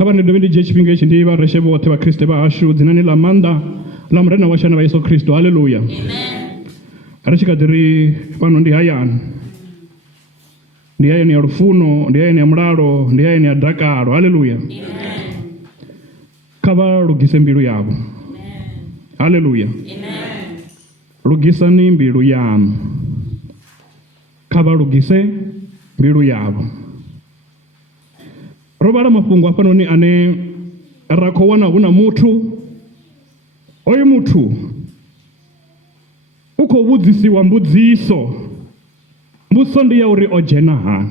kha vha ndi dovhe ndi dzhie tshifhinga itshi ndi vhareshe vhoṱhe vha Kriste vha hashu dzinani ḽa maanḓa ḽa Murena wa shana vha Yesu Kristo. Haleluya. Ri tshi kha ḓi ri fhano ndi hayani, ndi hayani ya lufuno, ndi hayani ya mulalo, ndi hayani ya dakalo. Haleluya. Kha vha lugise mbilu yavho. Haleluya. Lugisani mbilu yaṋu. Kha vha lugise mbilu yavho. Ro vhala mafhungo hafhanoni ane ra khou wana hu na muthu, oyu muthu u khou vhudzisiwa mbudziso. Mbudziso ndi ya uri o dzhena hani.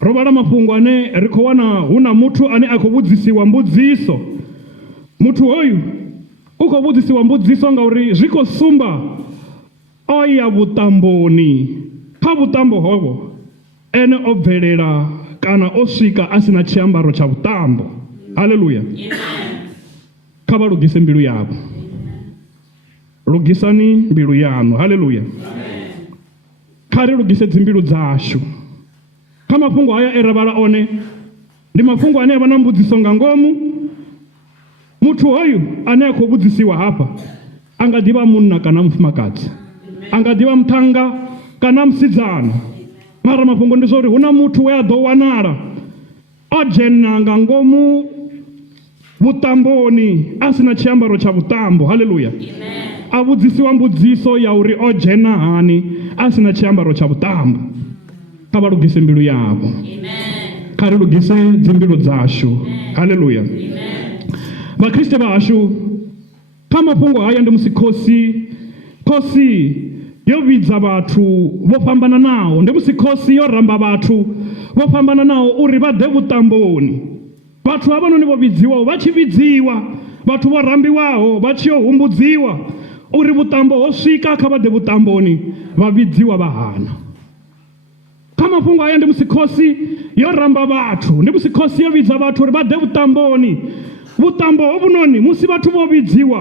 Ro vhala mafhungo ane ri khou wana hu na muthu ane a khou vhudzisiwa mbudziso. Muthu hoyu u khou vhudzisiwa mbudziso ngauri zwi khou sumba o ya vhuṱamboni. Kha vhuṱambo hovho ene o bvelela kana o swika a sina tshiambaro tsha vhuṱambo. Haleluya. Kha vha lugise mbilu yavho. Lugisani mbilu yaṋu. Haleluya. Kha ri lugise dzimbilu dzashu. Kha mafhungo haya e ra vhala one ndi mafhungo ane a vha na mbudziso nga ngomu. Muthu hoyu ane a khou vhudzisiwa hafha a nga ḓivha munna kana mufumakadzi, a nga ḓivha muṱhannga kana musidzana, mara mafhungo ndi zwa uri hu na muthu we a ḓo wanala o dzhena nga ngomu vhuṱamboni a sina tshiambaro tsha vhuṱambo. Haleluya. A vhudzisiwa mbudziso ya uri o dzhena hani a sina tshiambaro tsha vhuṱambo. Kha vha lugise mbilu yavho. Kha ri lugise dzimbilu dzashu. Haleluya. Vakriste vha hashu, kha mafhungo haya ndi musi khosi yo vhidza vhathu vho fhambananaho, ndi musi khosi yo ramba vhathu vho fhambananaho uri vha ḓe vhuṱamboni. Vhathu havhanoni vho vhidziwaho vha tshi vhidziwa, vhathu vho rambiwaho vha tshi yo humbudziwa uri vhuṱambo ho swika kha vha ḓe vhuṱamboni, vha vhidziwa vha hana. Kha mafhungo haya ndi musi khosi yo ramba vhathu, ndi musi khosi yo vhidza vhathu uri vha ḓe vhuṱamboni. Vhuṱambo hovhunoni musi vhathu vho vhidziwa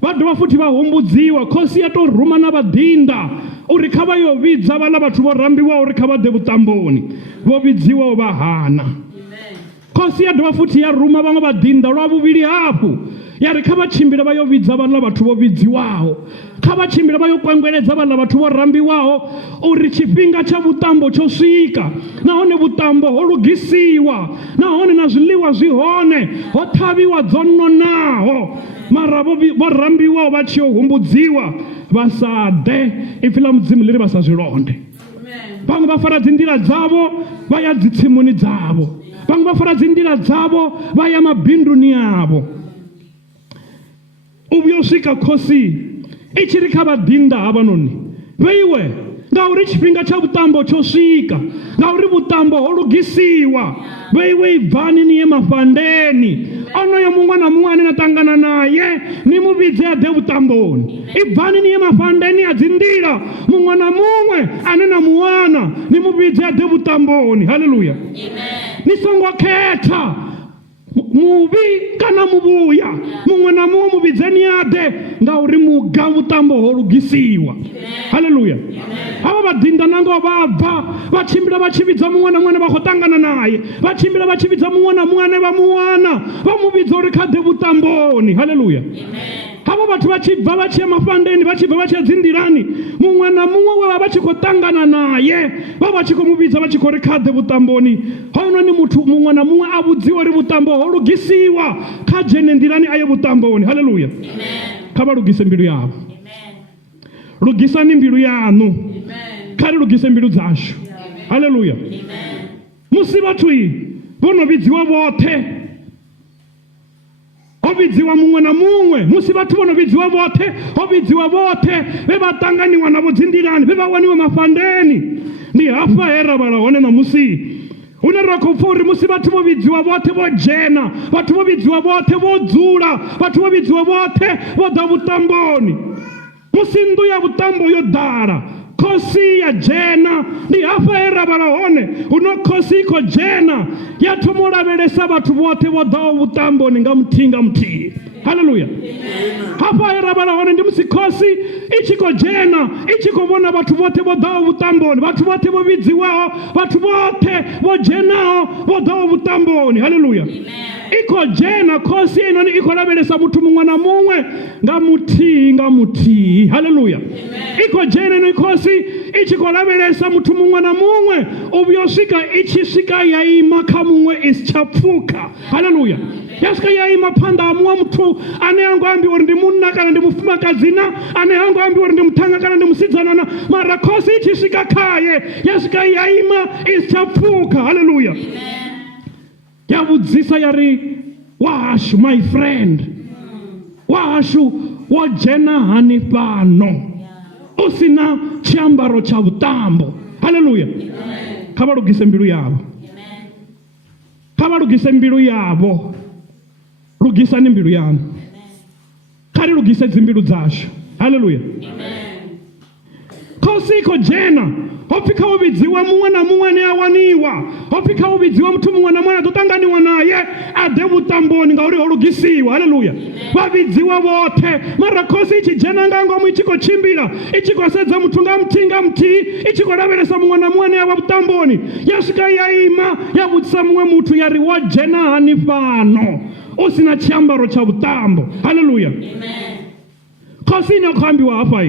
vha dovha futhi vha humbudziwa, khosi ya tou ruma na vhadinda uri kha vha yo vhidza vhaḽa vhathu vho rambiwa uri kha vha ḓe vhuṱamboni, vho vhidziwaho vha hana. Khosi ya dovha futhi ya ruma vhaṅwe vhadinda lwa vhuvhili hafhu ya ri kha vha tshimbile vha yo vhidza vhaḽa vhathu vho vhidziwaho, kha vha tshimbile vha yo kwengweledza vhaḽa vhathu vho rambiwaho uri tshifhinga tsha vhuṱambo tsho swika, nahone vhuṱambo ho lugisiwa, nahone na zwiḽiwa zwi hone, ho ṱhavhiwa dzo nonaho. Mara vho rambiwaho vha tshi yo humbudziwa vha sa ḓe, ipfhi ḽa Mudzimu ḽi ri vha sa zwi londe. Vhaṅwe vha fara dzi nḓila dzavho vha ya dzi tsimuni dzavho, vhaṅwe vha fara dzi nḓila dzavho vha ya mabinduni avho. U vhuya u swika khosi i tshi ri kha vhadinda havhanoni vheiwe ngauri tshifhinga tsha vhuṱambo tsho swika, ngauri vhuṱambo ho lugisiwa, vheiwe ibvani ni ye mafhandeni. Onoyo muṅwe na muṅwe ane na ṱangana naye ni mu vhidze a ḓe vhuṱamboni. Ibvani ni ye mafhandeni a dzi nḓila, muṅwe na muṅwe ane na mu wana ni mu vhidze a ḓe vhuṱamboni. Haleluya. Ni songo khetha muvhi kana muvhuya, muṅwe na muṅwe mu vhidzeni a ḓe ngauri muga vhuṱambo ho lugisiwa. Haleluya. Havha vhadinda na ngoho vha bva vha tshimbila vha tshi vhidza muṅwe na muṅwe ane vha khou ṱangana naye, vha tshimbila vha tshi vhidza muṅwe na muṅwe ane vha mu wana, vha mu vhidza uri kha ḓe vhuṱamboni. Haleluya. Havha vhathu vha tshi bva vha tshi ya mafhandeni, vha tshi bva vha tshi ya dzi nḓilani, muṅwe na muṅwe we vha tshi khou ṱangana naye vha tshi khou mu vhidza vha tshi khou ri kha ḓe vhuṱamboni. Hoyunoni muthu muṅwe na muṅwe a vhudziwa uri vhuṱambo ho lugisiwa, kha dzhene nḓilani a ye vhuṱamboni. Haleluya. Kha vha lugise mbilu yavho. Lugisani mbilu yaṋu. Kha ri lugise mbilu dzashu. Haleluya. Musi vhathu vho no vhidziwa vhoṱhe, ho vhidziwa muṅwe na muṅwe, musi vhathu vho no vhidziwa vhoṱhe, ho vhidziwa vhoṱhe vhe vha ṱanganiwa navho dzi nḓilani, vhe vha waniwa mafhandeni. Ndi hafha he ra vhala hone na musi hune ra khou pfa uri musi vhathu vho vhidziwa vhoṱhe vho dzhena, vhathu vho vhidziwa vhoṱhe vho dzula, vhathu vho vhidziwa vhoṱhe vho ḓa vhuṱamboni. Musi nnḓu ya vhuṱambo yo ḓala, khosi ya dzhena ndi hafha he ra vhala hone huno khosi ikho dzhena ya thoma u lavhelesa vhathu vhoṱhe vho ḓaho vhuṱamboni nga muthihi. Haleluya. Hafha he ra vhala hone ndi musi khosi i tshi khou dzhena i tshi khou vhona vhathu vhoṱhe vho ḓaho vhuṱamboni, vhathu vhoṱhe vho vhidziwaho, vhathu vhoṱhe vho dzhenaho vho ḓaho vhuṱamboni. Haleluya. I khou dzhena khosi einoni i khou lavhelesa muthu muṅwe na muṅwe nga muthihi. Haleluya. I khou dzhena ino khosi i tshi khou lavhelesa muthu muṅwe na muṅwe u vhuya u swika i tshi swika ya ima kha muṅwe i si tsha pfuka. Haleluya. Ya swika ya ima phanḓa ha muṅwe muthu ane ha ngo ambiwa uri ndi munna kana ndi mufumakadzi na, ane ha ngo ambiwa uri ndi muthannga kana ndi musidzana na, mara khosi i tshi swika khaye ya swika ya ima i si tsha pfuka. Haleluya. Ya vhudzisa ya ri, wahashu my friend, wahashu wo dzhena hani fhano u sina tshiambaro tsha vhuṱambo. Haleluya. Kha vha lugise mbilu yavho, kha vha lugise mbilu yavho. Lugisani mbilu yaṋu, kha ri lugise dzimbilu dzashu. Haleluya. Khosi i khou dzhena, ho pfi kha u vhidziwa muṅwe na muṅwe ane a waniwa, ho pfi kha u vhidziwa muthu muṅwe na muṅwe a ḓo ṱanganiwa naye a ḓe vhuṱamboni ngauri ho lugisiwa. Haleluya. Vha vhidziwa vhoṱhe, mara khosi i tshi dzhena nga ngomu i tshi khou tshimbila i tshi khou sedza muthu nga muthihi i tshi khou lavhelesa muṅwe na muṅwe ane a vha vhuṱamboni. Ya swika ya ima ya vhudzisa muṅwe muthu ya ri, wo dzhena hani fhano u sina tshiambaro tsha vhuṱambo. Haleluya. Khosi ine khou ambiwa hafha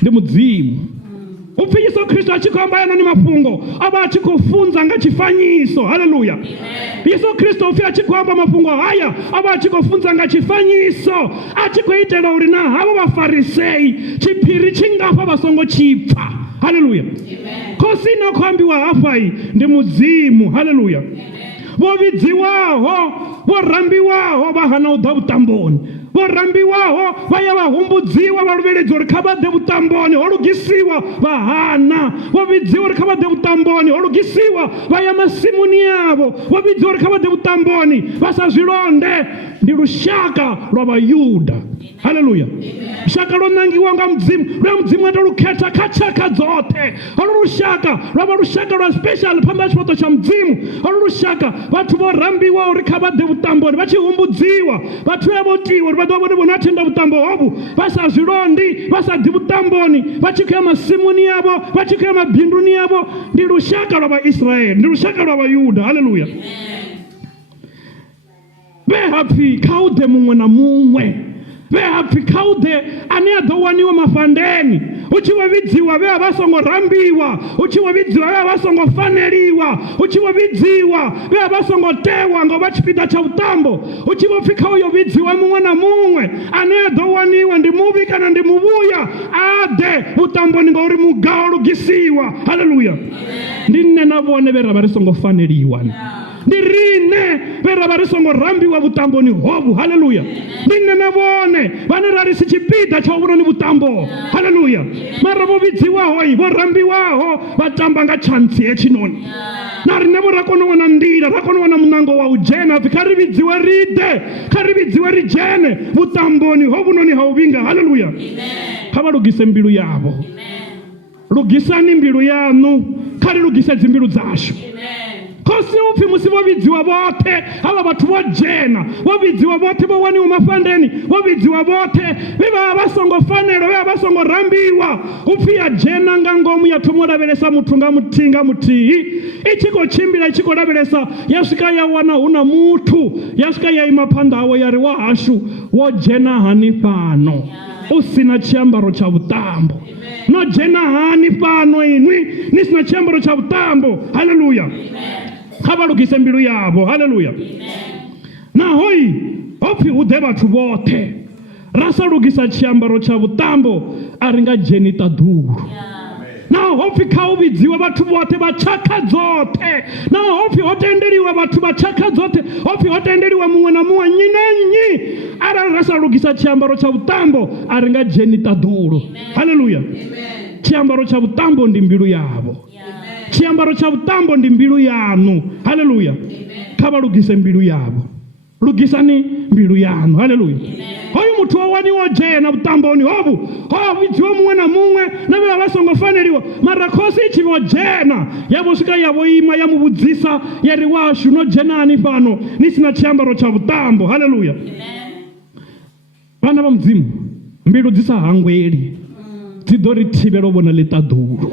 ndi Mudzimu. Upfi Yesu Kristo a tshi khou amba yanoni mafhungo a vha a tshi khou funza nga tshifanyiso. Haleluya. Yesu Kristo upfi a tshi khou amba mafhungo haya a vha a tshi khou funza nga tshifanyiso, a tshi khou itela uri na havho vhafarisei tshiphiri tshi ngafha vha songo tshipfa. Haleluya. Khosi ine khou ambiwa hafha ndi Mudzimu. Haleluya. Vho vhidziwaho, vho rambiwaho vha hana u ḓa vhuṱamboni, vho rambiwaho vha ya vha humbudziwa vha luvheledza uri kha vha ḓe vhuṱamboni, ho lugisiwa vha hana. Vho vhidziwa uri kha vha ḓe vhuṱamboni, ho lugisiwa vha ya masimuni yavho. Vho vhidziwa uri kha vha ḓe vhuṱamboni vha sa zwi londe. Ndi lushaka lwa vhayuda. Haleluya. Lushaka lwo ṋangiwa nga Mudzimu, lwe Mudzimu a tou lukhetha kha tshaka dzoṱhe. Holu lushaka lwa vha lushaka lwa special phanḓa ha tshifhaṱo tsha Mudzimu. Holu lushaka vhathu vho rambiwa uri kha vha ḓe vhuṱamboni, vha tshi humbudziwa, vhathu vha vho tiwa uri vha ḓo vhone vhone a thenda vhuṱambo hovhu, vha sa zwi londi, vha sa ḓi vhuṱamboni, vha tshi khou ya masimuni yavho, vha tshi khou ya mabinduni yavho. Ndi lushaka lwa Vhaisraeli, ndi lushaka lwa Vhayuda. Haleluya. Vhe hapfi kha u ḓe muṅwe na muṅwe, vhe hapfi kha u ḓe ane a ḓo waniwa mafandeni. Hu tshi vho vhidziwa vhe a vha songo rambiwa, hu tshi vho vhidziwa vhe a vha songo faneliwa, hu tshi vho vhidziwa vhe a vha songo tewa nga u vha tshipiḓa tsha vhuṱambo. Hu tshi vho pfi kha uyo vhidziwa muṅwe na muṅwe ane a ḓo waniwa ndi muvhi kana ndi muvhuya a ḓe vhuṱamboni ngauri muga o lugisiwa. Haleluya. Ndi nne na vhone vhe ra vha ri songo faneliwa, ndi rine vhe ra vha ri songo rambiwa vhuṱamboni hovhu. Haleluya. Ndi nne na vhone vhane ra ri si tshipiḓa tsha uvhononi vhuṱambo. Haleluya. Mara vho vhidziwaho vho rambiwaho vha tamba nga tshantsi hetshinoni, na rine vho ra kona u wana nḓila, ra kona u wana muṋango wa u dzhena. Hapfi kha ri vhidziwe ri ḓe, kha ri vhidziwe ri dzhene vhuṱamboni hovhunoni ha u vhinga. Haleluya. Kha vha lugise mbilu yavho. Lugisani mbilu yaṋu, kha ri lugise dzimbilu dzashu. Khosi upfi musi vho vhidziwa vhoṱhe havha vhathu vho dzhena, vho vhidziwa vhoṱhe vho waniwa mafandeni, vho vhidziwa vhoṱhe vhe vha vha songo fanela, vhe vha vha songo rambiwa. Upfi ya dzhena nga ngomu ya thoma u lavhelesa muthu nga muthihi, i tshi khou tshimbila i tshi khou lavhelesa. Ya swika ya wana hu na muthu, ya swika ya ima phanḓa hawe ya ri, wahashu wo dzhena hani fhano u sina tshiambaro tsha vhuṱambo? No dzhena hani fhano inwi ni sina tshiambaro tsha vhuṱambo? Haleluya. Kha vha lugise mbilu yavho. Haleluya. Nahoi hopfi hu ḓe vhathu vhoṱhe, ra sa lugisa tshiambaro tsha vhuṱambo a ri nga dzheni ṱaḓulu. Naho hopfi kha u vhidziwa vhathu vhoṱhe vha tshaka dzoṱhe, naho hopfi ho tendeliwa vhathu vha tshaka dzoṱhe, hopfi ho tendeliwa muṅwe na muṅwe, nnyi na nnyi. Arali ra sa lugisa tshiambaro tsha vhuṱambo a ri nga dzheni ṱaḓulu. Haleluya. Tshiambaro tsha vhuṱambo ndi mbilu yavho. Tshiambaro tsha vhuṱambo ndi mbilu yaṋu. Haleluya. Kha vha lugise mbilu yavho. Lugisani mbilu yaṋu. Haleluya. Hoyu muthu o waniwa dzhena vhuṱamboni hovhu ho vhidziwa muṅwe na muṅwe na vhe vha songo faneliwa mara khosi i tshi vho dzhena yavho swika yavho ima ya mu vhudzisa ya ri washu no dzhenani fhano ni sina tshiambaro tsha vhuṱambo. Haleluya. Vhana vha Mudzimu, mbilu dzi sa hangweli dzi ḓo ri thivhela u vhona ḽiṱaḓulu.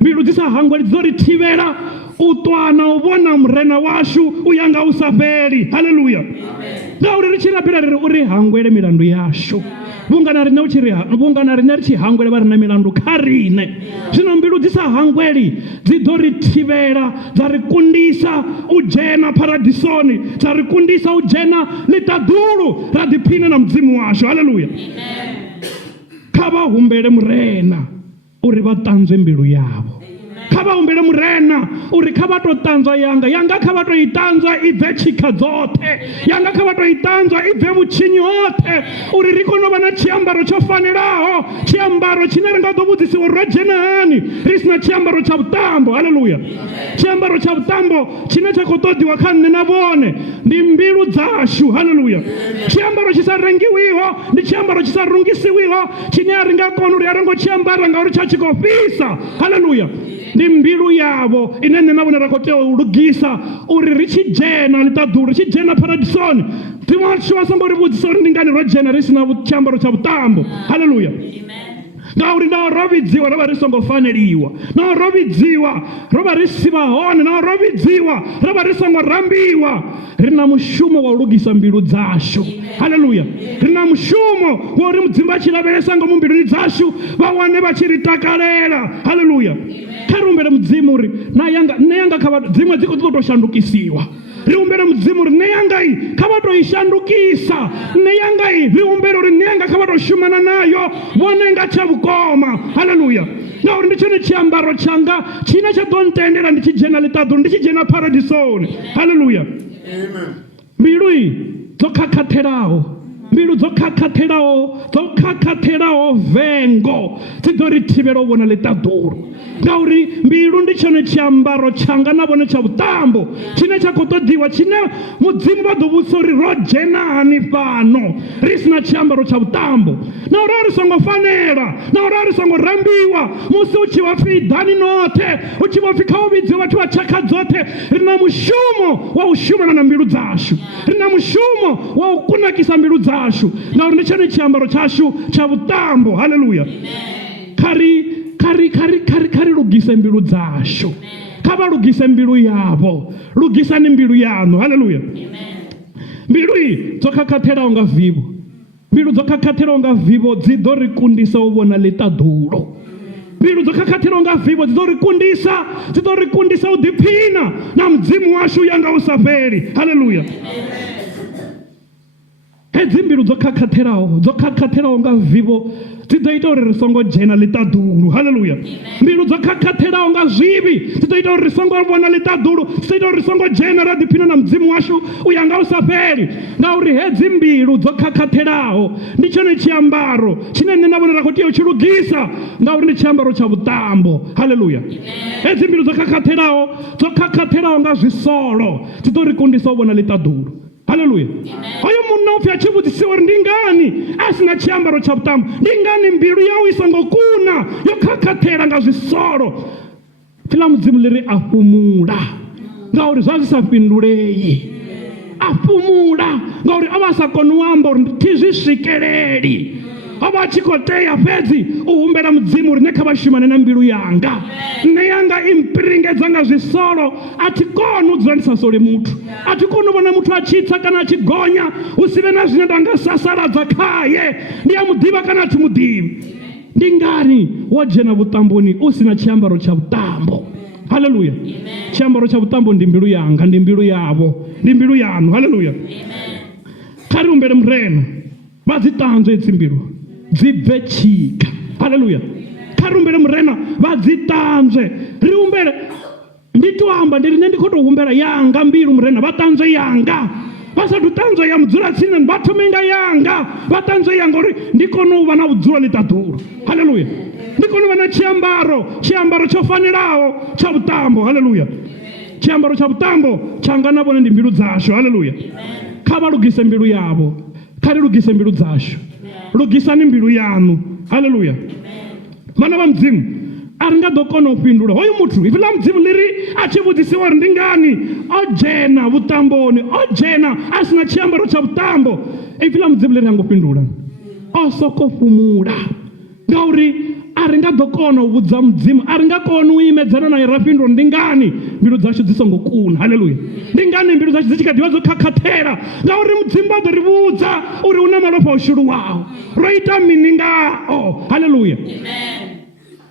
Mbilu dzi sa hangweli dzi ḓo ri thivhela u ṱwana u vhona murena washu u ya nga u sa fheli. Haleluya. Ngauri ri tshi rabela ri uri hangwele milandu yashu vhunga na riṋe ri tshi hangwele vha re na milandu kha riṋe. Zwino mbilu dzi sa hangweli dzi ḓo ri thivhela dza ri kundisa u dzhena paradisoni, dza ri kundisa u dzhena ḽiṱaḓulu ra ḓiphina na Mudzimu washu. Haleluya. Kha vha humbele murena uri vha ṱanzwe mbilu yavho. Kha vha humbele murena uri kha vha to ṱanzwa yanga kha vha to i ṱanzwa i bve tshikha dzoṱhe, yanga kha vha to i ṱanzwa i bve vhutshinyi hoṱhe, uri ri kone u vha na tshiambaro tsho fanelaho, tshiambaro tshine ri nga ḓo vhudzisiwa uri ro dzhena hani ri sina tshiambaro tsha vhuṱambo. Haleluya. Tshiambaro tsha vhuṱambo tshine tsha khou ṱoḓiwa kha nṋe na vhone ndi mbilu dzashu. Haleluya. Tshiambaro tshi sa rengiwiho ndi tshiambaro tshi sa rungisiwiho tshine a ri nga kona uri a ri ngo tshiambara ngauri tsha tshi khou fhisa. Haleluya. Ndi mbilu yavho ine nṋe na vhone ra khou tea u lugisa uri ri tshi dzhena ḽiṱaḓulu, ri tshi dzhena paradisoni, ḓiṅwe vhathu vha songo ri vhudzisa uri ndi ngani ro dzhena ri sina tshiambaro tsha vhuṱambo. Haleluya. Ngauri naho ro vhidziwa ro vha ri songo faneliwa, naho ro vhidziwa ro vha ri si vha hone, naho ro vhidziwa ro vha ri songo rambiwa, ri na mushumo wa u lugisa mbilu dzashu. Haleluya. Ri na mushumo wa uri Mudzimu a tshi lavhelesa ngomu mbiluni dzashu vha wane vha tshi ri takalela. Haleluya. Kha ri humbele Mudzimu uri nṋe yanga kha vhathu dziṅwe dzi khou ṱoḓa u shandukisiwa. Ri humbele Mudzimu uri nṋe yanga i kha vha to i shandukisa, nṋe yanga i ri humbele uri nṋe yanga kha vha to shumana nayo vhone nga tsha vhukoma. Haleluya. Ngauri ndi tshone tshiambaro tshanga tshine tsha ḓo ntendela ndi tshi dzhena ḽiṱaḓulu, ndi tshi dzhena paradisoni. Haleluya. Mbilu i dzo khakhathelaho, mbilu dzo khakhathelaho vengo dzi ḓo ri thivhela u vhona ḽiṱaḓulu. Ngauri mbilu ndi tshone tshiambaro tshanga na vhone tsha vhuṱambo tshine tsha khou ṱoḓiwa, tshine Mudzimu vha ḓo vhudzisa uri ro dzhena hani fhano ri sina tshiambaro tsha vhuṱambo, na uri ri songo fanela, na uri ri songo rambiwa. Musi u tshi vha pfi dani noṱhe, u tshi vha pfi kha u vhidziwe vhathu vha tshakha dzoṱhe, ri na mushumo wa u shumana na mbilu dzashu, ri na mushumo wa u kunakisa mbilu dzashu, ngauri ndi tshone tshiambaro tshashu tsha vhuṱambo. Haleluya. Kha ri lugise mbilu dzashu, kha vha lugise mbilu yavho, lugisani mbilu yaṋu. Haleluya. Mbilu i dzo khakhathelaho nga vivho, mbilu dzo khakhathelaho nga vivho dzi ḓo ri kundisa u vhona ḽiṱaḓulu. Mbilu dzo khakhathelaho nga vivho dzi ḓo ri kundisa u ḓiphina na Mudzimu washu ya nga u sa fheli. Haleluya. Hedzi mbilu dzo khakhathelaho nga vivho dzi ḓo ita uri ri songo dzhena ḽiṱaḓulu. Haleluya. Mbilu dzo khakhathelaho nga zwivhi dzi ḓo ita uri ri songo vhona ḽiṱaḓulu, dzi ḓo ita uri ri songo dzhena ra ḓiphina na Mudzimu washu u ya nga u sa fheli. Ngauri hedzi mbilu dzo khakhathelaho ndi tshone tshiambaro tshine nṋe na vhone ra khou tea u tshi lugisa, ngauri ndi tshiambaro tsha vhuṱambo. Haleluya. Hedzi mbilu dzo khakhathelaho nga zwisolo dzi ḓo ri kundisa u vhona ḽiṱaḓulu. Haleluya. Hoyo munna upfi a tshi vhudzisiwa uri ndi ngani a sina tshiambaro tsha vhuṱambo, ndi ngani mbilu yawe i songo kuna yo khakhathela nga zwisolo, pfi ḽa Mudzimu ḽi ri a fhumula, ngauri zwa zwi sa fhindulei. A fhumula ngauri o vha a sa koni u amba uri thi zwi swikeleli, o vha a tshi khou tea fhedzi u humbela Mudzimu uri nṋe kha vha shumane na mbilu yanga. Nṋe yanga i mpiringedza nga zwisolo, a thi koni u dzula ndi sa sole muthu, a thi koni u vhona muthu a tshi tsa kana a tshi gonya hu si vhe na zwine nda nga sasaladza khaye, ndi a muḓivha kana a thi muḓivhi. Ndi ngani wo dzhena vhuṱamboni u sina tshiambaro tsha vhuṱambo? Haleluya. Tshiambaro tsha vhuṱambo ndi mbilu yanga, ndi mbilu yavho, ndi mbilu yaṋu. Haleluya. Kha ri humbele Murena vha dzi ṱanzwe hedzi mbilu dzi bve tshikha. Haleluya. Kha ri humbele Murena vha dzi ṱanzwe, ri humbele, ndi to amba ndi rine ndi khou tou humbela yanga mbilu Murena vha ṱanzwe yanga, vha sathu ṱanzwa ya mudzulatsini vha thome nga yanga, vha ṱanzwe yanga uri ndi kone u vha na vhudzulo ḽiṱaḓulu. Haleluya. Ndi kone u vha na tshiambaro tsho fanelaho tsha vhuṱambo. Haleluya. Tshiambaro tsha vhuṱambo tshanga na vhone ndi mbilu dzashu. Haleluya. Kha vha lugise mbilu yavho, kha ri lugise mbilu dzashu. Lugisani mbilu yaṋu. Haleluya. Vhana vha Mudzimu, a ri nga ḓo kona u fhindula hoyu muthu ivi ḽa Mudzimu ḽi ri a tshi vhudzisiwa uri ndi ngani o dzhena vhuṱamboni, o dzhena a sina tshiambaro tsha vhuṱambo, ivi ḽa Mudzimu ḽi ri ha ngo fhindula, o soko fhumula. Ngauri a ri nga ḓo kona u vhudza Mudzimu, a ri nga kona u imedzana naye ra fhindula ndi ngani mbilu dzashu dzi songo kuna. Haleluya. Ndi ngani mbilu dzashu dzi tshi kha ḓi vha dzo khakhathela, ngauri Mudzimu vha ḓo ri vhudza uri hu na malofha o shuluwaho, ro ita mini ngao. Haleluya.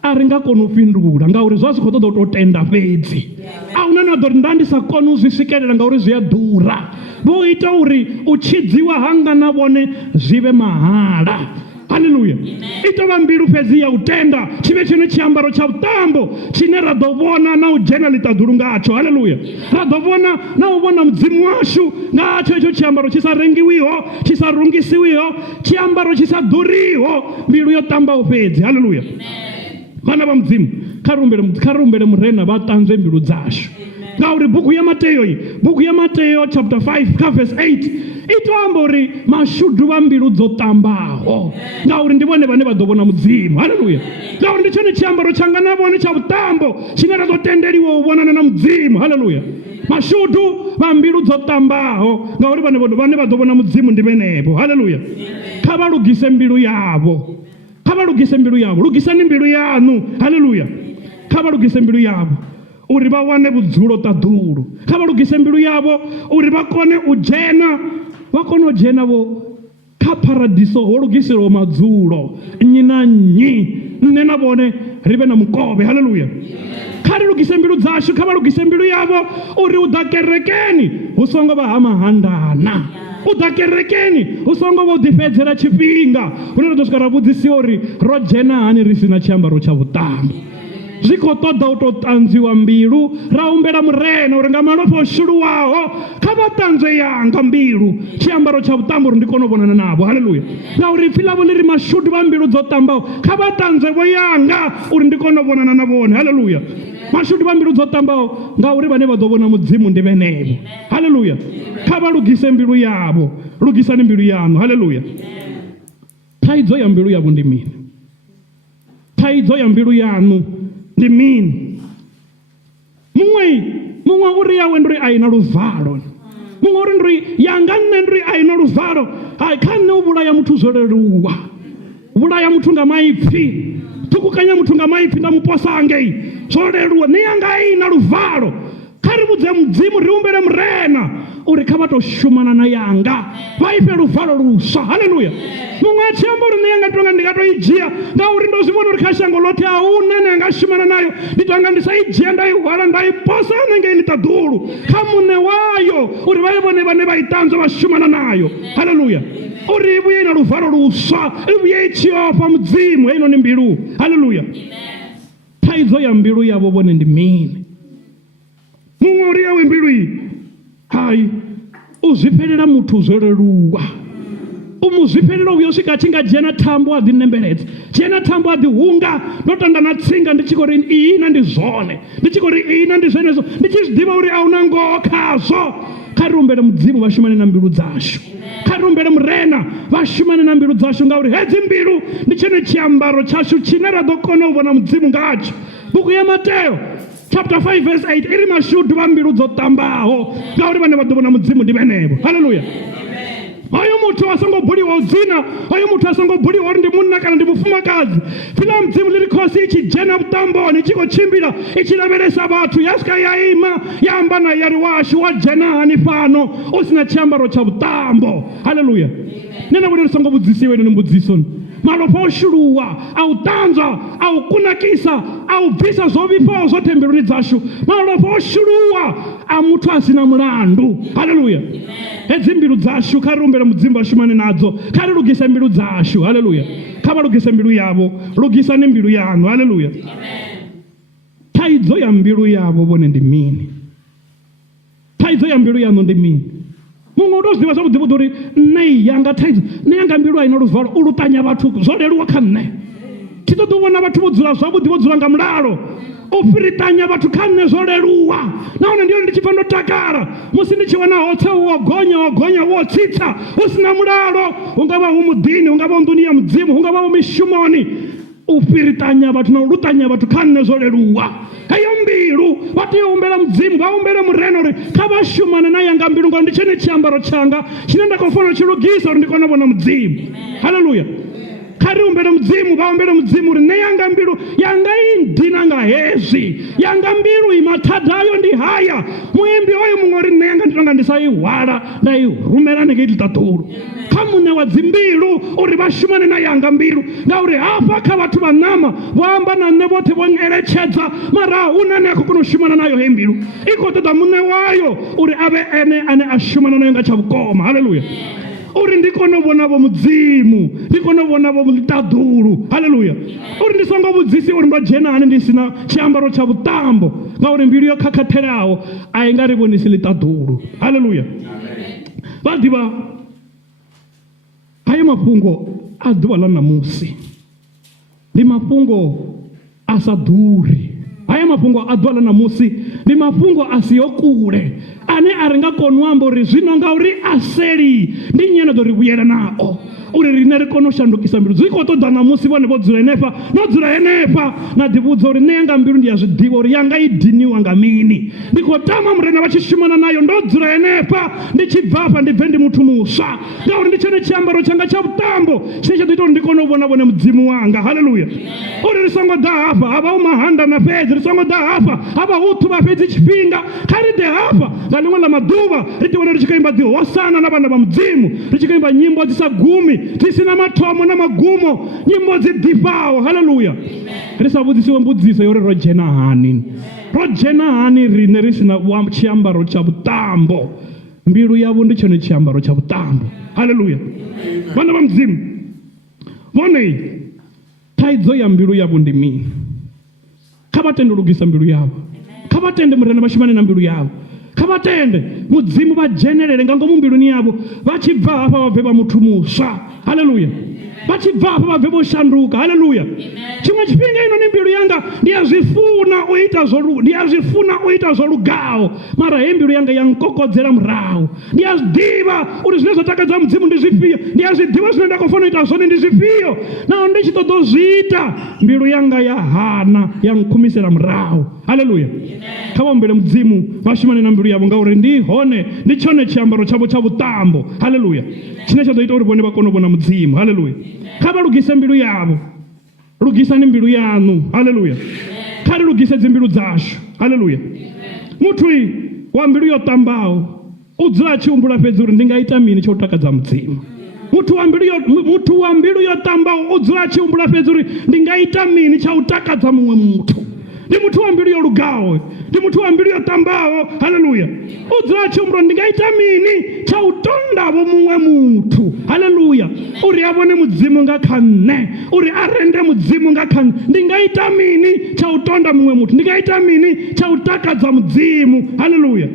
A ri nga kona u fhindula ngauri zwa zwi khou ṱoḓa u tou tenda fhedzi. A huna na ḓo ri nda ndi sa kona u zwi swikelela ngauri zwi a ḓura. Vho ita uri u tshidziwa hanga na vhone zwi vhe mahala. Haleluya. I tou vha mbilu fhedzi ya u tenda tshi vhe tshone tshiambaro tsha vhuṱambo tshine ra ḓo vhona na u dzhena ḽiṱaḓulu ngatsho. Haleluya. Ra ḓo vhona na u vhona Mudzimu washu ngatsho hetsho tshiambaro tshi sa rengiwiho, tshi sa rungisiwiho, tshiambaro tshi sa ḓuriho, mbilu yo ṱambaho fhedzi. Haleluya. Vhana vha Mudzimu, kha ri humbele Murena vha ṱanzwe mbilu dzashu. Ngauri bugu ya Mateyo chapter 5 kha verse 8 i tou amba uri mashudu vha mbilu dzo ṱambaho, ngauri ndi vhone vhane vha ḓo vhona Mudzimu. Haleluya. Ngauri ndi tshone tshiambaro tshanga na vhone tsha vhuṱambo tshine ra ḓo tendeliwa u vhonana na Mudzimu. Haleluya. Mashudu vha mbilu dzo ṱambaho, ngauri vhane vha ḓo vhona Mudzimu ndi vhenevho. Haleluya. Kha vha lugise mbilu yavho. Kha vha lugise mbilu yavho. Lugisani mbilu yaṋu. Haleluya. Kha vha lugise mbilu yavho uri vha wane vhudzulo ṱaḓulu. Kha vha lugise mbilu yavho uri vha kone u dzhena vho kha paradiso ho lugiselwa madzulo nnyi na nnyi, nne na vhone ri vhe na mukovhe. Haleluya. Kha ri lugise mbilu dzashu, kha vha lugise mbilu yavho uri u ḓa kerekeni hu songo vha ha mahandana, u ḓa kerekeni hu songo vha u ḓifhedzela tshifhinga hune ri ḓo swika ra vhudzisiwa uri ro dzhena hani ri si na tshiambaro tsha vhuṱambo. Zwi khou ṱoḓa u tou ṱanzwiwa mbilu. Ra humbela Murena uri nga malofha o shuluwaho kha vha ṱanzwe yanga mbilu, tshiambaro tsha vhuṱambo uri ndi kone u vhonana navho. Haleluya. Ngauri ipfi ḽavho ḽi ri mashudu vha mbilu dzo ṱambaho kha vha ṱanzwe vho yanga uri ndi kone u vhonana na vhone. Haleluya. Mashudu vha mbilu dzo ṱambaho ngauri vhane vha ḓo vhona Mudzimu ndi vhenevho. Haleluya. Kha vha lugise mbilu yavho. Lugisani mbilu yaṋu. Haleluya. Thaidzo ya mbilu yavho ndi mini? Thaidzo ya mbilu yaṋu ndi mini? Muṅwe uri yawe ndi uri a i na luvalo. Muṅwe uri ndi yanga nne ndi uri a i na luvalo. Kha nne u vhulaya muthu zwo leluwa. Vhulaya muthu nga maipfi, ṱhukhukanya muthu nga maipfi nda muposa hangei zwo leluwa. Ni yanga a i na luvalo. Kha ri vhudze Mudzimu, ri humbele Murena uri kha vha tou shumana na yanga vha ifhe luvalo luswa. Haleluya. Muṅwe a tshi amba uri nṋe yanga tonga ndi nga tou i dzhia ngauri ndo zwi vhona uri kha shango ḽoṱhe a hu na ne nga shumana nayo, ndi tonga ndi sa i dzhia nda i hwala nda i posa hanengei ḽiṱaḓulu kha muṋe wayo uri vha ye vhone vhane vha i ṱanzwa vha shumana nayo. Haleluya. Uri i vhuye i na luvalo luswa, i vhuye i tshi ofha Mudzimu. Heino ni mbilu. Haleluya. Thaidzo ya mbilu yavho vhone ndi mini? Muṅwe uri yawe mbilu iyi hai u zwifhelela muthu zwo leluwa. U mu zwifhelela uyo swika a tshi nga dzhena thambo a ḓi nembeledza, dzhena thambo a ḓi hunga ndo tanda na tsinga ndi tshi khou ri ihina ndi zwone, ndi tshi khou ri ihina ndi zwenezwo, ndi tshi zwi ḓivha uri a hu na ngoho khazwo. Kha ri humbele Mudzimu vha shumane na mbilu dzashu. Kha ri humbele Murena vha shumane na mbilu dzashu ngauri hedzi mbilu ndi tshone tshiambaro tshashu tshine ra ḓo kona u vhona Mudzimu ngatsho. Bugu ya Mateyo chapter 5 verse 8 iri mashudu vha mbilu dzo ṱambaho ngauri vhane vha ḓo vhona Mudzimu ndi vhenevho. Haleluya. Hoyo muthu a songo buliwa u dzina, hoyo muthu a songo buliwa uri ndi munna kana ndi mufumakadzi. Pfhi ḽa Mudzimu ḽi ri khosi i tshi dzhena vhuṱamboni i tshi khou tshimbila i tshi lavhelesa vhathu, ya swika ya ima ya amba na yari washu wa dzhena hani fhano u sina tshiambaro tsha vhuṱambo. Haleluya. Nṋe na vhone ri songo vhudzisiwa inoni mbudziso. Malofha o shuluwa a u ṱanzwa, a u kunakisa, a u bvisa zwo vhifhaho zwoṱhe mbiluni dzashu. Malofha o shuluwa a muthu a sina mulandu. Haleluya. Hedzi mbilu dzashu kha ri humbele Mudzimu vha shumane nadzo. Kha ri lugise mbilu dzashu. Haleluya. Kha vha lugise mbilu yavho. Lugisani mbilu yaṋu. Haleluya. Thaidzo ya mbilu yavho vhone ndi mini? Thaidzo ya mbilu yaṋu ndi mini? Muṅwe u tou zwiḓivha zwavhuḓi vhuḓi uri nṋe yanga thaidzo, nṋe yanga mbilu a i na luvalo, u luṱanya vhathu zwo leluwa kha nṋe. thi ṱoḓi u vhona vhathu vho dzula zwavhuḓi vho dzula nga mulalo. U fhiriṱanya vhathu kha nṋe zwo leluwa, nahone ndi yone ndi tshi pfa ndo takala musi ndi tshi wana hotse wo gonya wo tsitsa hu sina mulalo, hu nga vha hu muḓini, hu nga vha hu nḓuni ya Mudzimu, hu nga vha hu mishumoni. U fhiriṱanya vhathu na u luṱanya vhathu kha nṋe zwo leluwa. Heyo mbilu vha tea u humbela Mudzimu, vha humbele Murena uri kha vha shumane na yanga mbilu, ngauri ndi tshone tshiambaro tshanga tshine nda khou fanela u tshi lugisa uri ndi kone u vhona Mudzimu. Haleluya. Kha ri humbele Mudzimu, vha humbele Mudzimu uri nṋe yanga mbilu yanga i ndina nga hezwi, yanga mbilu i mathada ayo ndi haya. Muimbi oyo muṅwe uri nṋe yanga ndi tonga ndi sa i hwala nda i rumela hanengei ḽiṱaḓulu. Kha muṋe wa dzimbilu uri vha shumane na yanga mbilu, ngauri hafha kha vhathu vha ṋama vho amba na nṋe vhoṱhe vho eletshedza, mara hu na ane a khou kona u shumana nayo hei mbilu. I khou ṱoḓa muṋe wayo uri avhe ene ane a shumana nayo nga tsha vhukoma. Haleluya. Uri ndi kone u vhona vho Mudzimu, ndi kone u vhona vho ḽiṱaḓulu. Haleluya. Uri ndi songo vhudzisi uri ndo dzhena hani ndi sina tshiambaro tsha vhuṱambo, ngauri mbilu yo khakhathelaho a i nga ri vhonisi ḽiṱaḓulu. Haleluya. Vha ḓivha hayo mafhungo a ḓuvha ḽa ṋamusi ndi mafhungo a sa ḓuri. Hayo mafhungo a ḓuvha ḽa ṋamusi ndi mafhungo a siho kule, ane a ri nga koni u amba uri zwino ngauri a seli ndi nnyi ane ḓo ri vhuyela nao uri riṋe ri kone u shandukisa mbilu. Zwi khou ṱoḓa ṋamusi vhone vho dzula henefha no dzula henefha na ḓivhudza uri nṋe yanga mbilu ndi ya zwi ḓivha uri yanga i diniwa nga mini. Ndi khou tama Murena vha tshi shumana nayo ndo dzula henefha, ndi tshi bva afha ndi bve ndi muthu muswa, ngauri ndi tshone tshiambaro tshanga tsha vhuṱambo tshine tsha ḓo ita uri ndi kone u vhona vhone Mudzimu wanga. Haleluya. Uri ri songo ḓa hafha havha hu mahandana fhedzi, ri songo ḓa hafha havha hu ṱhuvha fhedzi tshifhinga. Kha ri ḓe hafha nga ḽiṅwe ḽa maḓuvha ri ḓi wana ri tshi khou imba dzi hosana na vhana vha Mudzimu, ri tshi khou imba nyimbo dzi sa gumi, dzi sina mathomo na magumo, nyimbo dzi ḓifhaho. Haleluya. Ri sa vhudzisiwe mbudziso yo uri ro dzhena hani, ro dzhena hani riṋe ri sina tshiambaro tsha vhuṱambo. Mbilu yavho ndi tshone tshiambaro tsha vhuṱambo. Haleluya. Vhana vha Mudzimu vhone thaidzo ya mbilu yavho ndi mini? Kha vha tende u lugisa mbilu yavho, kha vha tende Murena vha shumane na mbilu yavho, kha vha tende Mudzimu vha dzhenelele nga ngomu mbiluni yavho. Vha tshi bva hafha vha bve vha muthu muswa. Haleluya. Vha tshi bva hafha vha bve vho shanduka. Haleluya. Tshiṅwe tshifhinga ino ni mbilu yanga ndi ya zwifuna u ita zwo lugaho, mara hei mbilu yanga ya nkokodzela murahu. Ndi ya zwiḓivha uri zwine zwa takadza Mudzimu ndi zwifhio, ndi ya zwiḓivha zwine nda khou fanela u ita zwone ndi zwifhio, naho ndi tshi ṱoḓa u zwi ita mbilu yanga ya hana ya nkhumisela murahu. Haleluya. Kha vha humbele Mudzimu vha shumane na mbilu yavho, ngauri ndi hone ndi tshone tshiambaro tshavho tsha vhuṱambo. Haleluya. Tshine tsha ḓo ita uri vhone vha kone u vhona Mudzimu. Haleluya. Kha vha lugise mbilu yavho, lugisani mbilu yaṋu. Haleluya. Kha ri lugise dzi mbilu dzashu. Haleluya. Muthu wa mbilu yo ṱambaho u dzula a tshi humbula fhedzi uri ndi nga ita mini tsha u takadza Mudzimu. Muthu wa mbilu yo ṱambaho u dzula a tshi humbula fhedzi uri ndi nga ita mini tsha u takadza muṅwe muthu. Ndi muthu wa mbilu yo lugaho, ndi muthu wa mbilu yo ṱambaho. Haleluya. U dzula a tshi humbula ndi nga ita mini tsha u tonḓavho muṅwe muthu. Haleluya. Uri a vhone Mudzimu nga kha nṋe, uri a rende Mudzimu nga kha nṋe. Ndi nga ita mini tsha u tonḓa muṅwe muthu, ndi nga ita mini tsha u takadza Mudzimu. Haleluya.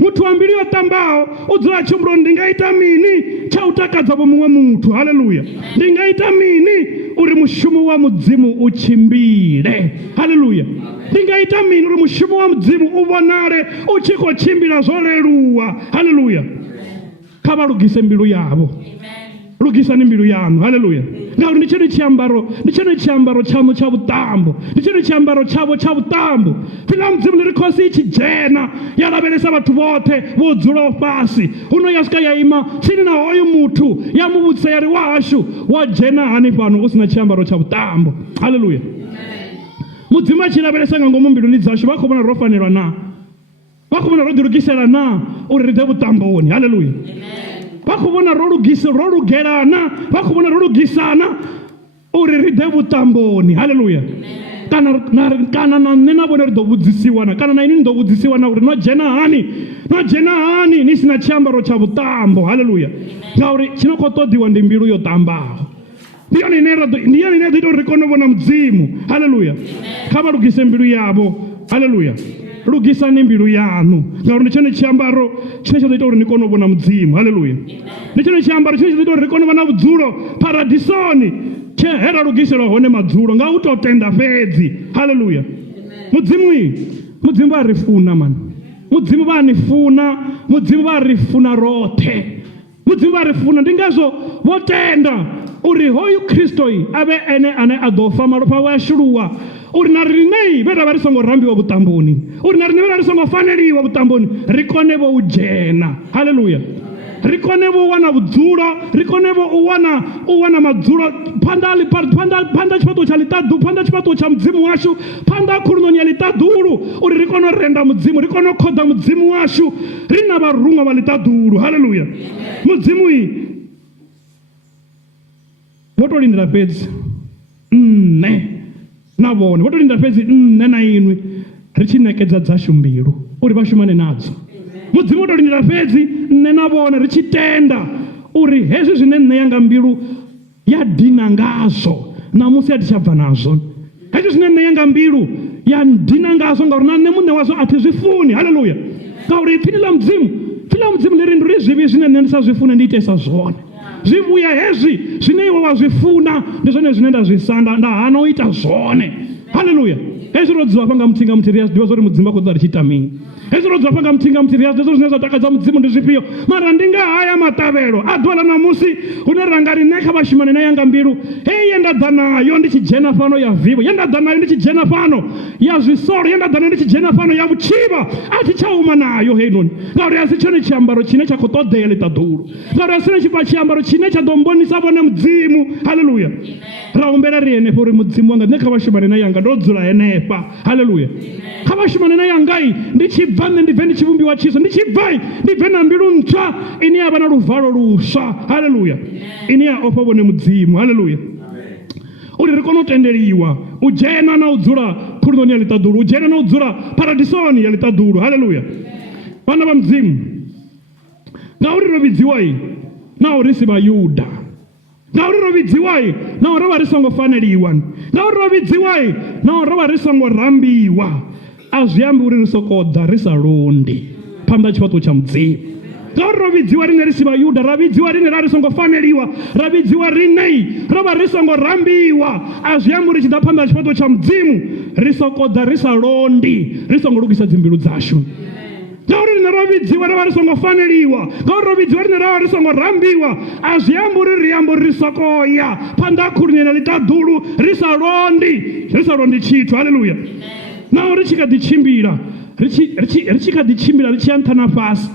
Muthu wa mbilu yo ṱambaho u dzula a tshi humbula ndi nga ita mini tsha u takadza vho muṅwe muthu. Haleluya. Ndi nga ita mini uri mushumo wa Mudzimu u tshimbile. Haleluya. Ndi nga ita mini uri mushumo wa Mudzimu u vhonale u tshi khou tshimbila zwo leluwa. Haleluya. Kha vha lugise mbilu yavho, lugisani mbilu yaṋu. Haleluya. Ngauri ndi tshone tshiambaro tshaṋu tsha vhuṱambo, ndi tshone tshiambaro tshavho tsha vhuṱambo. Pfhi ḽa Mudzimu ḽi ri khosi i tshi dzhena ya lavhelesa vhathu vhoṱhe vho dzulaho fhasi, huno ya swika ya ima tsini na hoyu muthu ya mu vhudzisa ya ri wa hashu wa dzhena hani fhano u sina tshiambaro tsha vhuṱambo. Haleluya. Mudzimu a tshi lavhelesa nga ngomu mbiluni dzashu vha khou vhona ro fanelwa na, vha khou vhona ro ḓilugisela na uri ri ḓe vhuṱamboni. Haleluya. Vha khou vhona ro lugelana, vha khou vhona ro lugisana uri ri ḓe vhuṱamboni. Haleluya. Kana na nṋe na vhone ri ḓo vhudzisiwa na, kana na ini ni ḓo vhudzisiwa na uri no dzhena hani ni sina tshiambaro tsha vhuṱambo. Haleluya. Ngauri tshino khou ṱoḓiwa ndi mbilu yo ṱambaho. Ndi yone ine ya ḓo ita uri ri kone u vhona Mudzimu. Haleluya. Kha vha lugise mbilu yavho. Haleluya. Lugisani mbilu yaṋu, ngauri ndi tshone tshiambaro tshine tsha ḓo ita uri ni kone u vhona Mudzimu. Haleluya. Ndi tshone tshiambaro tshine tsha ḓo ita uri ri kone u vha na vhudzulo paradisoni. roṱhe he ra lugiselwa hone madzulo nga u tou tenda fhedzi. Haleluya. Mudzimu vha ri funa man. Mudzimu vha ni funa, Mudzimu vha ri funa roṱhe. Mudzimu vha ri funa, ndi ngazwo vho tenda uri hoyu Kristo ave ene ane a ḓo fa malofha awe a shuluwa, uri na riṋe vhe ra vha ri songo rambiwa vhuṱamboni, uri na riṋe vhe ra ri songo faneliwa vhuṱamboni, ri kone vho u dzhena. Haleluya. Ri kone vho u wana vhudzulo, ri kone vho u wana madzulo phanḓa tshifhaṱuwo tsha ḽiṱaḓulu, phanḓa tshifhaṱuwo tsha Mudzimu washu, phanḓa khulunoni ya ḽiṱaḓulu, uri ri kone u renda Mudzimu, ri kone u khoḓa Mudzimu washu ri na vharunga vha ḽiṱaḓulu. Haleluya. Mudzimu vho tou lindela fhedzi nṋe na vhone, vho tou lindela fhedzi nṋe na inwi ri tshi ṋekedza dzashu mbilu uri vha shumane nadzo. Mudzimu vho tou lindela fhedzi nṋe na vhone ri tshi tenda uri hezwi zwine nṋe yanga mbilu ya dina ngazwo namusi a thi tsha bva nazwo, hezwi zwine nṋe yanga mbilu ya dina ngazwo ngauri na nṋe muṋe wazwo a thi zwi funi. Haleluya. Ngauri phini ḽa Mudzimu ḽi ri ndi uri zwivhi zwine nṋe ndi sa zwi fune ndi itesa zwone, zwi vhuya hezwi zwine iwe wa zwi funa ndi zwone zwine nda zwi sanda, nda hana u ita zwone. Haleluya. Hezwi ro dzula panga muthinga muthihi ri a zwiḓivha zwa uri Mudzimu a khou ḓa ri tshi ita mini. Hezwi ro dzula panga muthinga muthihi ri a zwiḓivha zwine zwa takadza Mudzimu ndi zwifhio. Mara ndi nga haya maṱavhelo a ḓuvha ḽa ṋamusi hune ra nga ri nṋe kha vhashumane na yanga mbilu hei ye nda ḓa nayo ndi tshi dzhena fano ya vivo, ye nda ḓa nayo ndi tshi dzhena fano ya zwisolo, ye nda ḓa nayo ndi tshi dzhena fano ya vhutshivha, a thi tsha uma nayo heinoni, ngauri a si tshone tshiambaro tshine tsha khou ṱoḓea ḽiṱaḓulu, ngauri a si tshone tshiambaro tshine tsha ḓo mmbonisa vhone Mudzimu. Haleluya. Ra humbela ri henefho uri Mudzimu wanga nṋe kha vhashumane na yanga ndo dzula henefha. Haleluya. Kha vhashumane na yanga ndi tshi bva nṋe ndi bve ndi tshi vhumbiwa tshiswa, ndi tshi bva ndi bve na mbilu ntswa ine ya vha na luvalo luswa. Haleluya. Ine ya ofha vhone Mudzimu. Haleluya. Uri ri kone u tendeliwa u dzhena na u dzula khulunoni ya ḽiṱaḓulu, u dzhena na u dzula paradisoni ya ḽiṱaḓulu. Haleluya. Vhana vha Mudzimu, ngauri ro vhidziwa na uri si Vhayuda, ngauri ro vhidziwa na uri ro vha ri songo faneliwa, ngauri ro vhidziwa na uri ro vha ri songo rambiwa, a zwi ambi uri ri sokou ḓa ri sa londi phanḓa tshifhaṱuwo tsha Mudzimu. Ngauri ro vhidziwa riṋe ri si Vhayuda, ra vhidziwa riṋe ra ri songo faneliwa, ra vhidziwa riṋe ro vha ri songo rambiwa, a zwi ambi uri tshi ḓa phanḓa tshifhaṱuwo tsha Mudzimu ri sokou ḓa ri sa londi, ri songo lugisa dzimbilu dzashu. Ngauri riṋe ro vhidziwa ri vha ri songo faneliwa, ngauri ro vhidziwa riṋe ra vha ri songo rambiwa, a zwi ambi uri ri amba uri ri sokou ya phanḓa khulunoni ya ḽiṱaḓulu ri sa londi tshithu. Haleluya. Naho ri tshi kha ḓi tshimbila ri tshi kha ḓi tshimbila ri tshi ya nṱha na fhasi,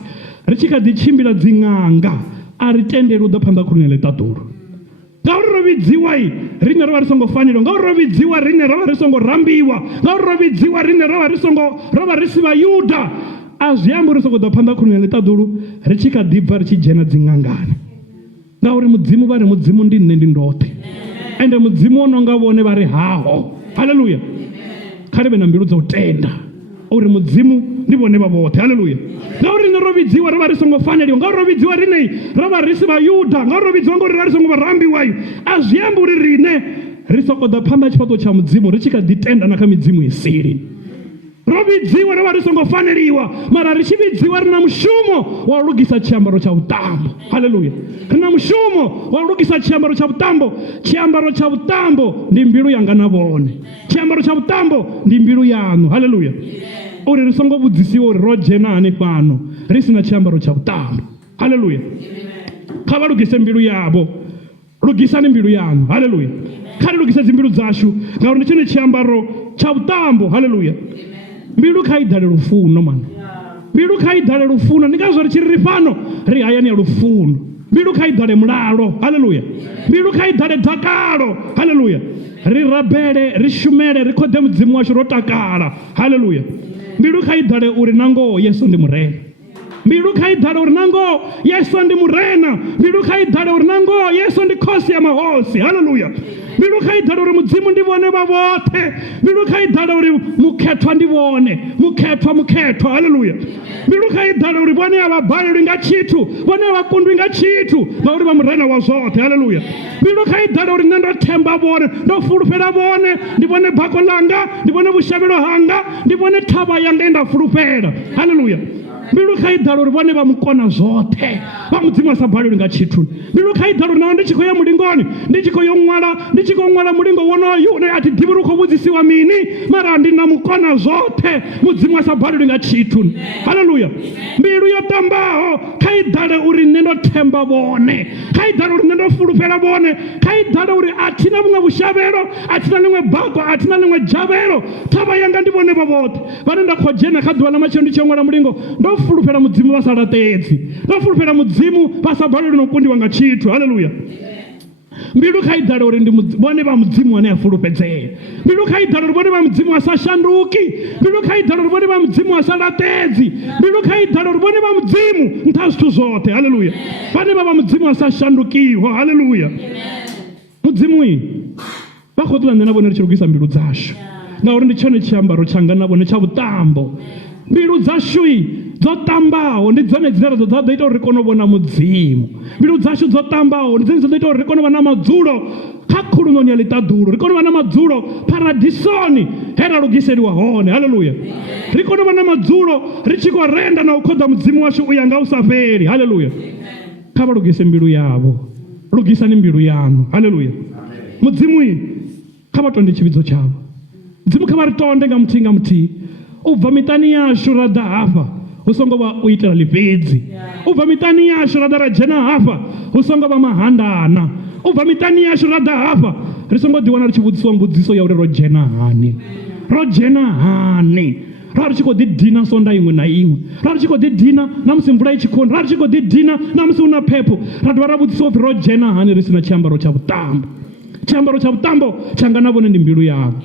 ri tshi kha ḓi tshimbila dziṅanga a ri tendeli u ḓa phanḓa khulunoni ya ḽiṱaḓulu, ngauri ro vhidziwa riṋe ro vha ri songo faneliwa, ngauri ro vhidziwa riṋe ro vha ri songo rambiwa, ngauri ro vhidziwa riṋe ro vha ri si Vhayuda, a zwi ambi uri sokou ḓa phanḓa khulunoni ya ḽiṱaḓulu ri tshi kha ḓi bva ri tshi dzhena dziṅangani, ngauri Mudzimu vha ri Mudzimu ndi nṋe ndi ndoṱhe, ende Mudzimu o no nga vhone vha ri haho. Haleluya. Kha ri vhe na mbilu dza u tenda uri Mudzimu ndi vhone vha vhoṱhe. Haleluya. Ngauri riṋe ro vhidziwa ro vha ri songo faneliwa, ngauri ro vhidziwa riṋe ro vha ri si Vhayuda, ngauri ro vhidziwa ngauri ra ri songo vharambiwa, a zwi ambi uri riṋe ri sokou ḓa phanḓa tshifhaṱuwo tsha Mudzimu ri tshi kha ḓi tenda na kha midzimu i sili. Ro vhidziwa ro vha ri songo faneliwa, mara ri tshi vhidziwa ri na mushumo wa u lugisa tshiambaro tsha vhuṱambo. Haleluya. Ri na mushumo wa u lugisa tshiambaro tsha vhuṱambo. Tshiambaro tsha vhuṱambo ndi mbilu yanga na vhone, tshiambaro tsha vhuṱambo ndi mbilu yaṋu. Haleluya. Uri ri songo vhudzisiwa uri ro dzhena hani fhano ri si na tshiambaro tsha vhuṱambo. Haleluya. Kha vha lugise mbilu yavho, lugisani mbilu yaṋu. Haleluya. Kha ri lugise dzimbilu dzashu ngauri ndi tshone tshiambaro tsha vhuṱambo. Haleluya. Mbilu kha i ḓale lufuno man, mbilu kha i ḓale lufuno, ndi ngazwo ri tshi ri fano ri hayani ya lufuno. Mbilu kha i ḓale mulalo. Haleluya. Mbilu kha i ḓale dakalo. Haleluya. Ri rabele, ri shumele, ri khoḓe Mudzimu washu ro takala. Haleluya. Mbilu kha i ḓale uri nangoho Yesu ndi Murena, mbilu kha i ḓale uri nangoho Yesu ndi Murena, mbilu kha i ḓale uri nangoho Yesu ndi khosi ya mahosi. Haleluya. Mbilu kha i ḓale uri Mudzimu ndi vhone vha vhoṱhe, mbilu kha i ḓale uri mukhethwa ndi vhone, mukhethwa. Haleluya. Mbilu kha i ḓale uri vhone a vha balelwi nga tshithu, vhone a vha kundwi nga tshithu, ngauri vha Murena wa zwoṱhe. Haleluya. Mbilu kha i ḓale uri nṋe ndo themba vhone, ndo fulufhela vhone, ndi vhone bako ḽanga, ndi vhone vhushavhelo hanga, ndi vhone thavha yanga ye nda fulufhela. Haleluya. Mbilu kha ḓale uri vhone vha mukona zwoṱhe, vha Mudzimu a sa balelwi nga tshithu. Mbilu kha ḓale uri naho ndi tshi khou ya mulingoni, ndi tshi khou ṅwala mulingo wonoyu une a thi ḓivhi uri u khou vhudzisiwa mini, mara ndi na mukona zwoṱhe, Mudzimu a sa balelwi nga tshithu. Haleluya. Mbilu yo ṱambaho kha ḓale uri nṋe ndo themba vhone, kha ḓale uri nṋe ndo fulufhela vhone, kha ḓale uri a thina vhuṅwe vhushavhelo, a thina ḽiṅwe bago, a thina ḽiṅwe dzhavhelo, thavha yanga ndi vhone vha vhoṱhe vhane nda khou dzhena kha ḓuvha ḽa matshelo ndi tshi ṅwala mulingo, ndo fulufhela Mudzimu vha sa laṱedzi, ndo fulufhela Mudzimu vha sa balelwi no kundiwa nga tshithu. Haleluya. Mbilu kha ḓale uri ndi vhone vha Mudzimu ane a fulufhedzea. Mbilu kha ḓale uri vhone vha Mudzimu a sa shanduki. Mbilu kha ḓale uri vhone vha Mudzimu a sa laṱedzi. Mbilu kha ḓale uri vhone vha Mudzimu nṱha zwithu zwoṱhe. Haleluya. Vhane vha Mudzimu a sa shandukiho. Haleluya. Mudzimu vha khou ṱoḓa nṋe na vhone ri tshi lugisa mbilu dzashu, ngauri ndi tshone tshiambaro tshanga na vhone tsha vhuṱambo. Mbilu dzashu dzo ṱambaho ndi dzone dzine dzo ḓo ita uri ri kone u vhona Mudzimu. Mbilu dzashu dzo ṱambaho ndi dzine dzo ḓo ita uri ri kone u vha na madzulo kha khulunoni ya ḽiṱaḓulo, ri kone u vha na madzulo paradisoni he ra lugiseliwa hone. Haleluya. Ri kone u vha na madzulo ri tshi khou renda na u khoḓa Mudzimu washu u ya nga u sa fheli. Haleluya. Kha vha lugise mbilu yavho, lugisani mbilu yaṋu. Haleluya. Mudzimu kha vha tonde tshividzo tshavho. Mudzimu kha vha ri tonde nga muthihi nga muthihi. U bva miṱani yashu ra ḓa hafha hu songo vha u itela ḽifhedzi, u bva miṱani yashu ra ḓa ra dzhena hafha hu songo vha mahandana, u bva miṱani yashu ra ḓa hafha ri songo ḓiwana ri tshi vhudzisiwa mbudziso ya uri ro dzhena hani, ro dzhena hani. Ra ri tshi khou ḓi dina sonda iṅwe na iṅwe, ra ri tshi khou ḓi dina na musi mvula i tshi khou, ra ri tshi khou ḓi dina na musi hu na phepho, ra dovha ra vhudzisiwa upfhi ro dzhena hani ri si na tshiambaro tsha vhuṱambo. Tshiambaro tsha vhuṱambo tshanga na vhone ndi mbilu yavho.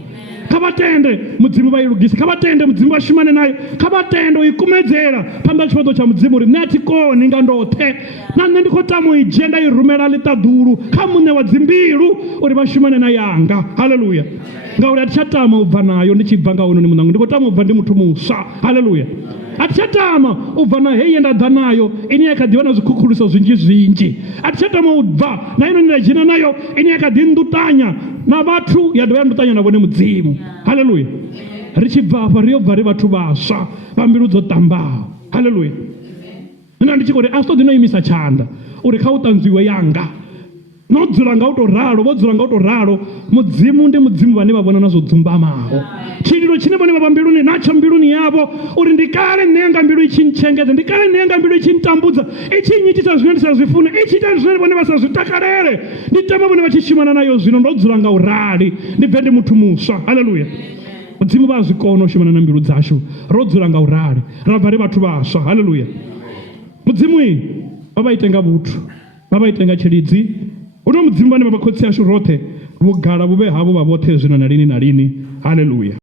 Kha vha tende Mudzimu vha i lugise, kha vha tende Mudzimu vha shumane nayo, kha vha tende u i kumedzela phanḓa ha tshifhaṱo tsha Mudzimu uri nṋe a thi koni nga ndoṱhe, na nṋe ndi khou tama u i dzhia nda i rumela ḽiṱaḓulu kha muṋe wa dzimbilu uri vha shumane na yanga. Haleluya. Ngauri a thi tsha tama u bva nayo ndi tshi bva nga hononi muṋango, ndi khou tama u bva ndi muthu muswa. Haleluya. A thi tsha tama u bva na heyi nda ḓa nayo ine ya kha ḓi vha na zwikhukhuliso zwinzhi zwinzhi. A thi tsha tama u bva na ino nda dzhena nayo ine ya kha ḓi nduṱanya na vhathu ya dovha ya nduṱanya na vhone Mudzimu. Haleluya. Ri tshi bva afha ri yo bva ri vhathu vhaswa vha mbilu dzo ṱambaho. Haleluya. Nṋe ndi tshi khou ri a si ṱoḓi no imisa tshanḓa uri kha u ṱanzwiwe yanga, no dzula nga u tou ralo, vho dzula nga u tou ralo. Mudzimu ndi Mudzimu vhane vha vhona na zwo dzumbamaho, tshililo tshine vhone vha vha mbiluni natsho mbiluni yavho, uri ndi kale nṋe yanga mbilu i tshi ntshengedza, ndi kale nṋe yanga mbilu i tshi ntambudza, i tshi nyitisa zwine ndi sa zwi funi, i tshi ita zwine vhone vha sa zwi takalele. Ndi tama vhone vha tshi shumana nayo zwino ndo dzula nga u rali, ndi bve ndi muthu muswa. Haleluya. Mudzimu vha a zwi kona u shumana na mbilu dzashu ro dzula nga u rali, ra bva ri vhathu vhaswa. Haleluya. Mudzimu vha vha ite nga vhuthu, vha vha ite nga tshilidzi. Uno Mudzimu vhane vha vha khotsi ashu roṱhe, vhugala vhu vhe havho vha vhoṱhe zwino na lini na lini. Haleluya.